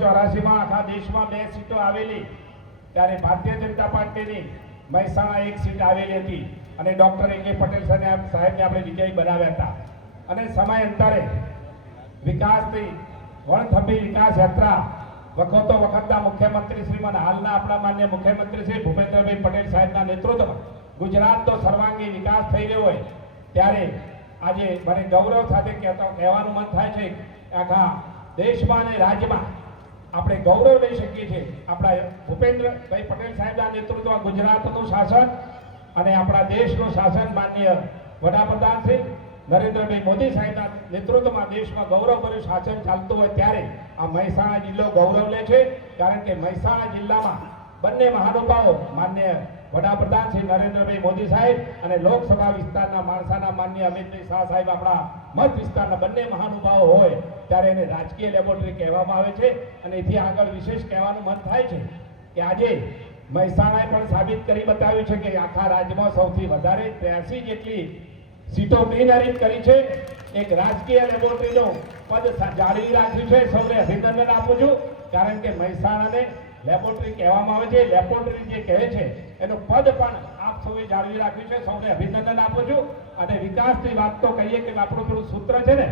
84 માં આખા દેશમાં 2 સીટો આવેલી ત્યારે ભારતીય જનતા પાર્ટીની મહેસાણા 1 સીટ આવેલી હતી અને ડોક્ટર A.K. પટેલ સાહેબને આપણે વિજયી બનાવ્યા હતા અને સમયાંતરે વિકાસની વણથંભી વિકાસ યાત્રા વખતો વખતના મુખ્યમંત્રી શ્રીમાન હાલના આપણા માન્ય મુખ્યમંત્રી શ્રી ભૂપેન્દ્રભાઈ પટેલ સાહેબના નેતૃત્વમાં ગુજરાતનો સર્વાંગી વિકાસ થઈ રહ્યો હોય ત્યારે આજે મને ગૌરવ સાથે કહેવાનું મન થાય છે આખા દેશમાં અને રાજ્યમાં આપણે ગૌરવ લઈ શકીએ છીએ આપણા ભૂપેન્દ્રભાઈ પટેલ સાહેબના નેતૃત્વમાં ગુજરાતનું શાસન અને આપણા દેશનું શાસન માન્ય વડાપ્રધાન શ્રી નરેન્દ્રભાઈ મોદી સાહેબના નેતૃત્વમાં દેશમાં ગૌરવભર્યું શાસન ચાલતું હોય ત્યારે આ મહેસાણા જિલ્લો ગૌરવ લે છે કારણ કે મહેસાણા જિલ્લામાં બંને મહાનુભાવો માન્ય વડાપ્રધાન શ્રી નરેન્દ્રભાઈ મોદી સાહેબ અને લોકસભા વિસ્તારના માણસાના માન્ય અમિતભાઈ શાહ સાહેબ આપણા મત વિસ્તારના બંને મહાનુભાવો હોય ત્યારે એને રાજકીય લેબોરેટરી કહેવામાં આવે છે અને એથી આગળ વિશેષ કહેવાનું મન થાય છે કે આજે મહેસાણાએ પણ સાબિત કરી બતાવ્યું છે કે આખા રાજ્યમાં સૌથી વધારે 83 જેટલી સીટો બિનહરીફ કરી છે એક રાજકીય લેબોરેટરીનો પદ જાળવી રાખ્યું છે સૌને અભિનંદન આપું છું કારણ કે મહેસાણાને લેબોરેટરી કહેવામાં આવે છે લેબોરેટરી જે કહે છે એનું પદ પણ આપ સૌએ જાળવી રાખ્યું છે સૌને અભિનંદન આપું છું અને વિકાસની વાત તો કહીએ કે આપણું પેલું સૂત્ર છે ને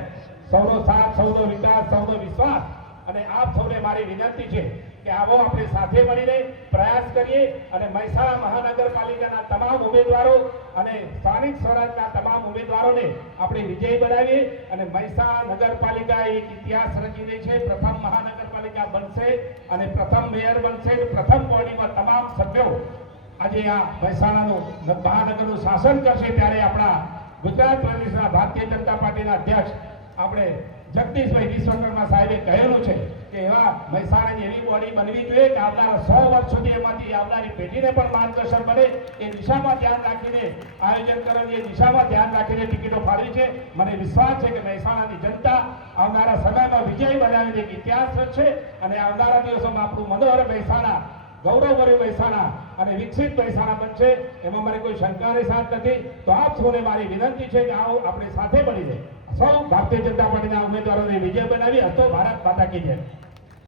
સૌનો સાથ સૌનો વિકાસ સૌનો વિશ્વાસ અને આપ સૌને મારી વિનંતી છે કે આવો આપણે સાથે મળીને પ્રયાસ કરીએ અને મહેસાણા મહાનગરપાલિકાના તમામ ઉમેદવારો અને સ્થાનિક સ્વરાજના તમામ ઉમેદવારોને આપણે વિજયી બનાવીએ અને મહેસાણા નગરપાલિકા એક ઇતિહાસ રચી રહી છે પ્રથમ મહાનગરપાલિકા બનશે અને પ્રથમ મેયર બનશે પ્રથમ બોડીમાં તમામ સભ્યો આજે આ મહેસાણાનું મહાનગરનું શાસન કરશે ત્યારે આપણા ગુજરાત પ્રદેશના ભારતીય જનતા પાર્ટીના અધ્યક્ષ આપણે જગદીશભાઈ વિશ્વકર્મા સાહેબે કહેલું છે કે એવા મહેસાણાની એવી બોડી બનવી જોઈએ કે આવનારા 100 વર્ષ સુધી એમાંથી આવનારી પેઢીને પણ માર્ગદર્શન મળે એ દિશામાં ધ્યાન રાખીને આયોજન કરવાની એ દિશામાં ધ્યાન રાખીને ટિકિટો ફાળવી છે મને વિશ્વાસ છે કે મહેસાણાની જનતા આવનારા સમયમાં વિજયી બનાવીને એક ઇતિહાસ રચશે અને આવનારા દિવસોમાં આપણું મનોહર મહેસાણા ગૌરવભર્યું મહેસાણા અને વિકસિત મહેસાણા બનશે એમાં મારી કોઈ શંકાની સાથ નથી તો આપ સૌને મારી વિનંતી છે કે આવો આપણે સાથે મળીને સૌ ભારતીય જનતા પાર્ટીના ઉમેદવારોને વિજય બનાવી હતો ભારત માતા કી જય।